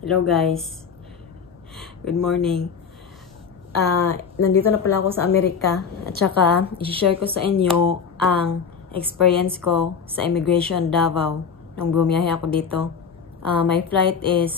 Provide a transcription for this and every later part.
Hello guys. Good morning. Nandito na pala ako sa Amerika at saka i-share ko sa inyo ang experience ko sa immigration Davao nung bumiyahe ako dito. My flight is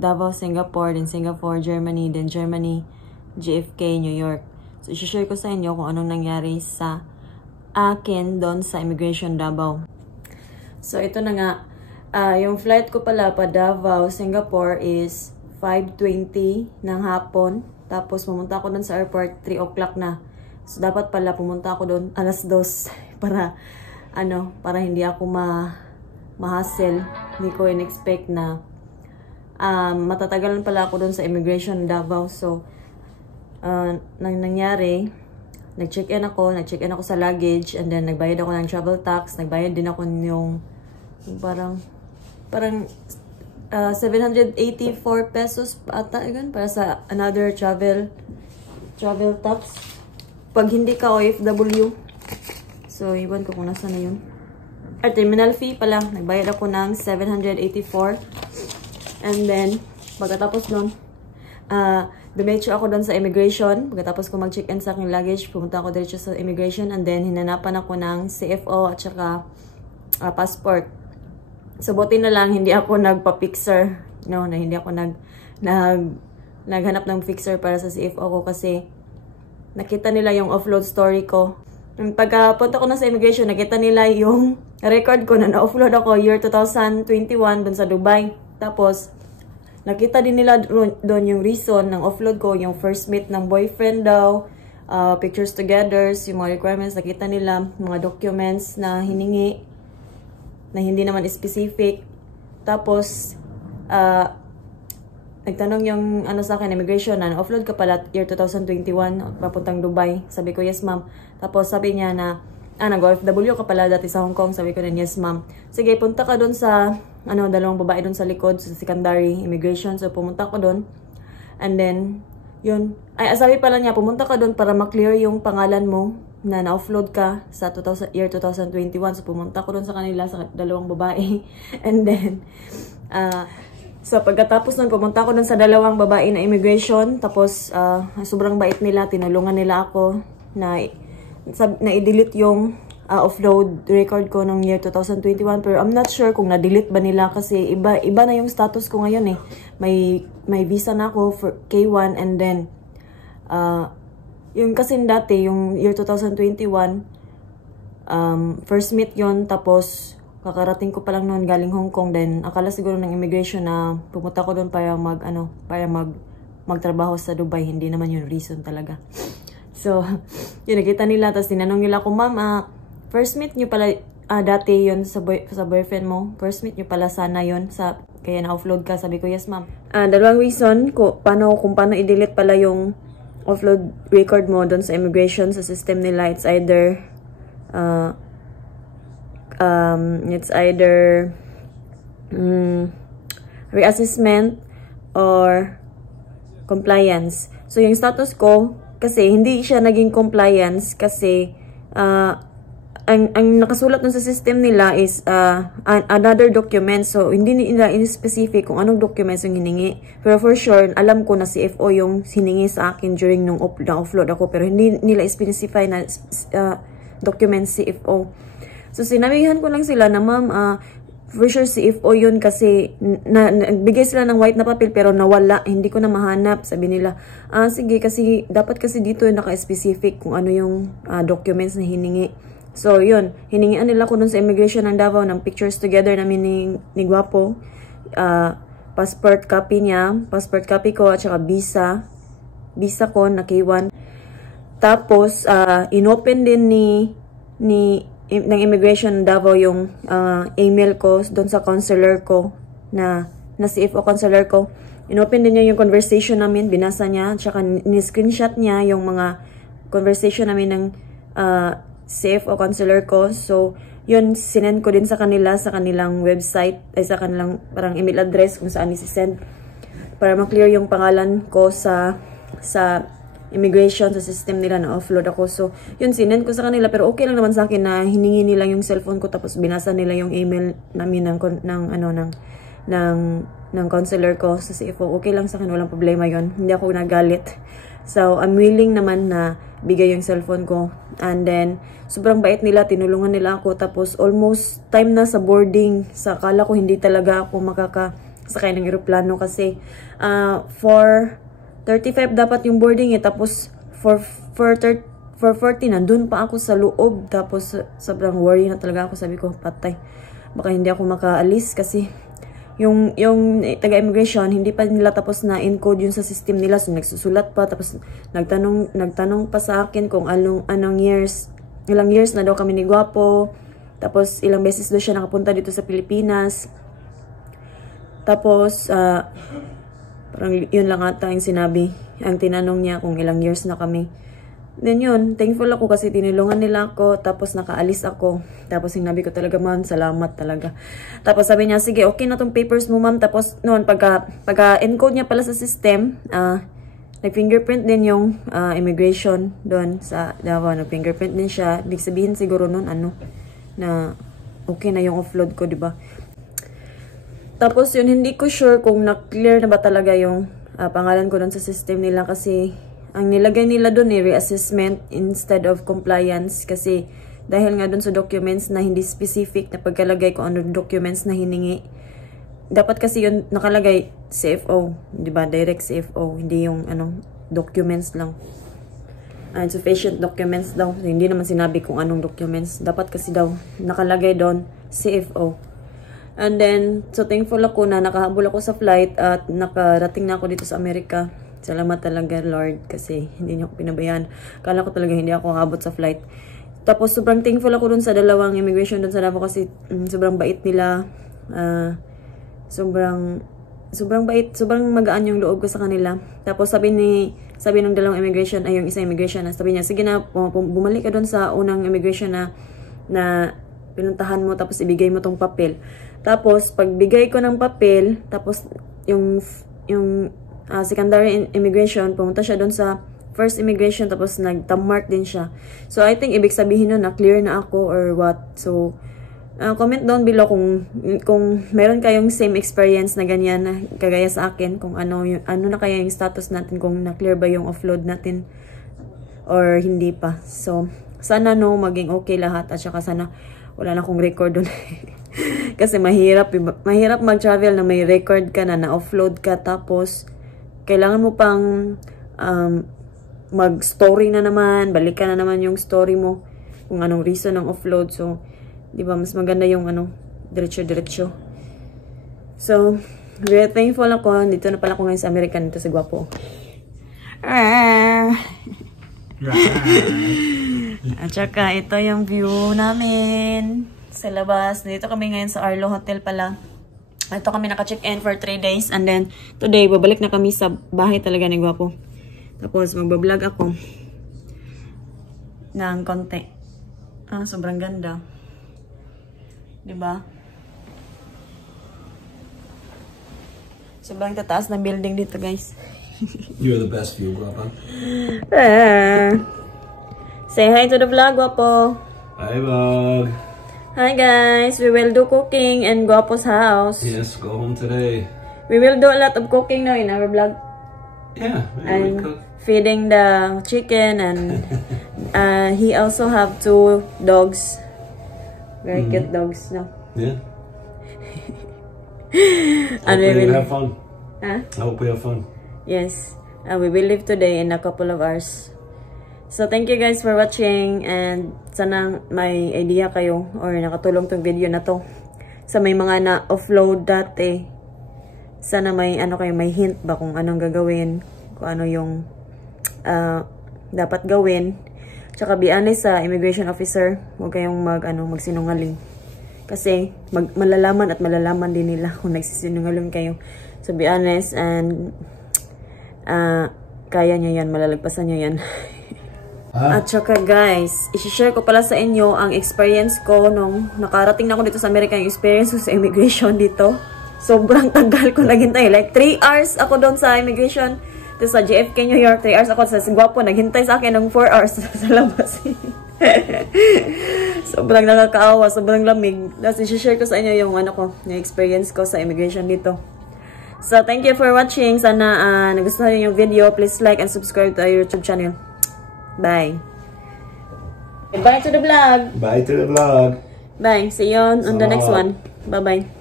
Davao, Singapore, then Singapore, Germany, then Germany, JFK, New York. So i-share ko sa inyo kung anong nangyari sa akin doon sa immigration Davao. So ito na nga. Yung flight ko pala pa Davao, Singapore is 5:20 ng hapon. Tapos pumunta ako doon sa airport 3 o'clock na. So dapat pala pumunta ako doon alas 2 para hindi ako ma-hassle. Hindi ko in-expect na matatagalan pala ako doon sa immigration Davao. So nangyari, nag-check-in ako sa luggage, and then nagbayad ako ng travel tax, nagbayad din ako yung parang 784 pesos ata yun para sa another travel tax pag hindi ka OFW. So iwan ko kung nasa na yun. Terminal fee pala, nagbayad ako ng 784, and then pagkatapos nun dumiretso ako doon sa immigration. Pagkatapos ko mag-check-in sa aking luggage, pumunta ako diretso sa immigration, and then hinanapan ako ng CFO at saka passport. So buti na lang hindi ako nagpa-fixer, na hindi ako naghanap ng fixer para sa CFO ko kasi nakita nila yung offload story ko. Pagpunta ko na sa immigration, nakita nila yung record ko na na-offload ako year 2021 dun sa Dubai. Tapos nakita din nila doon yung reason ng offload ko, yung first meet ng boyfriend daw, pictures together, yung mga requirements. Nakita nila mga documents na hiningi na hindi naman specific. Tapos nagtanong yung sa akin, immigration, na offload ka pala year 2021 papuntang Dubai. Sabi ko, yes ma'am. Tapos sabi niya na nag-OFW ka pala dati sa Hong Kong. Sabi ko rin, yes ma'am. Sige, punta ka doon sa dalawang babae doon sa likod sa secondary immigration. So pumunta ko doon, and then yun, sabi pala niya, pumunta ka doon para ma-clear yung pangalan mo na na-offload ka sa year 2021. So pumunta ko doon sa kanila, sa dalawang babae. And then so pagkatapos nun, pumunta ko doon sa dalawang babae na immigration. Tapos sobrang bait nila, tinulungan nila ako na i-delete yung offload record ko ng year 2021. Pero I'm not sure kung na-delete ba nila kasi iba na yung status ko ngayon eh. May visa na ako for K1, and then yung kasi dati, yung year 2021, first meet yon, tapos kakarating ko pa lang noon galing Hong Kong. Then akala siguro ng immigration na pumunta ko doon para magtrabaho sa Dubai. Hindi naman yun reason talaga. So yun, nakita nila, tapos tinanong nila ko, ma'am, first meet nyo pala dati yon sa boyfriend mo, first meet nyo pala sana yon kaya na-offload ka. Sabi ko, yes ma'am. Dalawang reason kung paano i-delete pala yung offload record mo doon sa immigration, sa system nila. It's either reassessment or compliance. So yung status ko kasi hindi siya naging compliance kasi ang nakasulat dun sa system nila is another document. So hindi nila in-specific kung anong documents yung hiningi. Pero for sure, alam ko na CFO yung hiningi sa akin during nung offload ako. Pero hindi nila specify na documents CFO. So sinabihan ko lang sila na, ma'am, for sure CFO yun kasi nagbigay sila ng white na papel pero nawala. Hindi ko na mahanap. Sabi nila, sige, kasi dapat kasi dito naka-specific kung ano yung documents na hiningi. So, yun. Hiningian nila ko dun sa immigration ng Davao ng pictures together namin ni Guapo. Passport copy niya. Passport copy ko at saka visa. Visa ko na K1. Tapos, inopen din ng immigration ng Davao yung email ko dun sa counselor ko na CFO counselor ko. Inopen din niya yung conversation namin. Binasa niya. At saka ni-screenshot niya yung mga conversation namin ng CFO counselor ko. So, yun, sinend ko din sa kanila, sa kanilang website, sa kanilang parang email address kung saan isi-send para ma-clear yung pangalan ko sa immigration, sa system nila na offload ako. So, yun, sinend ko sa kanila. Pero okay lang naman sa akin na hiningi nila yung cellphone ko tapos binasa nila yung email namin ng ng counselor ko sa CFO. Okay lang sa akin, walang problema yon. Hindi ako nagalit. So, I'm willing naman na bigay yung cellphone ko. And then, sobrang bait nila, tinulungan nila ako. Tapos, almost time na sa boarding. Sa akala ko hindi talaga ako makakasakay ng eroplano kasi 4:35 dapat yung boarding eh. Tapos, 4:40 nandun pa ako sa loob. Tapos, sobrang worry na talaga ako. Sabi ko, patay. Baka hindi ako makaalis kasi yung taga-immigration, hindi pa nila tapos na encode yun sa system nila. So, nagsusulat pa. Tapos, nagtanong pa sa akin kung ilang years na daw kami ni Guapo. Tapos, ilang beses daw siya nakapunta dito sa Pilipinas. Tapos, parang yun lang ata yung sinabi. Ang tinanong niya kung ilang years na kami. Then yun, thankful ako kasi tinulungan nila ako, tapos nakaalis ako. Tapos sinabi ko talaga, ma'am, salamat talaga. Tapos sabi niya, sige, okay na tong papers mo, ma'am. Tapos noon, pagka-encode niya pala sa system, nag-fingerprint din yung immigration doon sa Davao. Nag-fingerprint din siya. Ibig sabihin siguro noon, na okay na yung offload ko, diba? Tapos yun, hindi ko sure kung na-clear na ba talaga yung pangalan ko doon sa system nila kasi ang nilagay nila doon reassessment instead of compliance kasi dahil nga doon sa documents na hindi specific na pagkalagay kung ano documents na hiningi. Dapat kasi yun nakalagay CFO, di ba? Direct CFO, hindi yung documents lang. Insufficient documents daw. Hindi naman sinabi kung anong documents. Dapat kasi daw nakalagay doon CFO. And then, so thankful ako na nakahabol ako sa flight at nakarating na ako dito sa Amerika. Salamat talaga, Lord, kasi hindi niyo ako pinabayaan. Kala ko talaga hindi ako abot sa flight. Tapos, sobrang thankful ako dun sa dalawang immigration dun sa Davao kasi sobrang bait nila. Sobrang bait, sobrang magaan yung loob ko sa kanila. Tapos, sabi ng dalawang immigration, ay yung isa immigration, sabi niya, sige na, bumalik ka dun sa unang immigration na pinuntahan mo, tapos ibigay mo tong papel. Tapos, pagbigay ko ng papel, tapos yung secondary immigration, pumunta siya doon sa first immigration, tapos nag-mark din siya. So, I think, ibig sabihin nun na clear na ako or what. So, comment down below kung meron kayong same experience na ganyan na kagaya sa akin, kung ano na kaya yung status natin, kung na-clear ba yung offload natin or hindi pa. So, sana maging okay lahat at saka sana wala na akong record doon. Kasi mahirap mag-travel na may record ka na offload ka tapos kailangan mo pang mag-story na naman, balikan na naman yung story mo kung anong reason ng offload. So, di ba, mas maganda yung diretso-diretso. So, very thankful ako. Dito na pala ako ngayon sa Amerika, dito sa Guapo. At saka, ito yung view namin sa labas. Dito kami ngayon sa Arlo Hotel pala. Ito kami naka-check-in for 3 days. And then, today, babalik na kami sa bahay talaga ni Guapo. Tapos, magbablog ako ng konti. Sobrang ganda. Diba? Sobrang tataas ng building dito, guys. You're the best view, Guapo. Say hi to the vlog, Guapo. Hi, vlog. Hi guys, we will do cooking in Guapo's house. Yes, go home today. We will do a lot of cooking now in our vlog. Yeah, and we cook. Feeding the chicken and he also have 2 dogs. Very cute dogs, no? Yeah. And we will have fun. Huh? I hope we have fun. Yes. We will leave today in a couple of hours. So, thank you guys for watching and sana may idea kayo or nakatulong tong video na to sa may mga na-offload dati. Sana may may hint ba kung anong gagawin, kung ano yung dapat gawin. Tsaka be honest sa immigration officer, huwag kayong magsinungaling. Kasi malalaman at malalaman din nila kung nagsisinungaling kayo. So, be honest and kaya nyo yan, malalagpasan nyo yan. At saka guys, isi-share ko pala sa inyo ang experience ko nung nakarating na ako dito sa Amerika, yung experience ko sa immigration dito. Sobrang tagal ko naghintay. Like 3 hours ako doon sa immigration. Dito sa JFK, New York, 3 hours ako sa Guapo. Naghintay sa akin ng 4 hours sa labas. Sobrang nakakaawa, sobrang lamig. Tapos isi-share ko sa inyo yung yung experience ko sa immigration dito. So, thank you for watching. Sana nagustuhan niyo yung video. Please like and subscribe to our YouTube channel. Bye. Bye to the vlog. Bye to the vlog. Bye. See you on the next one. Bye-bye.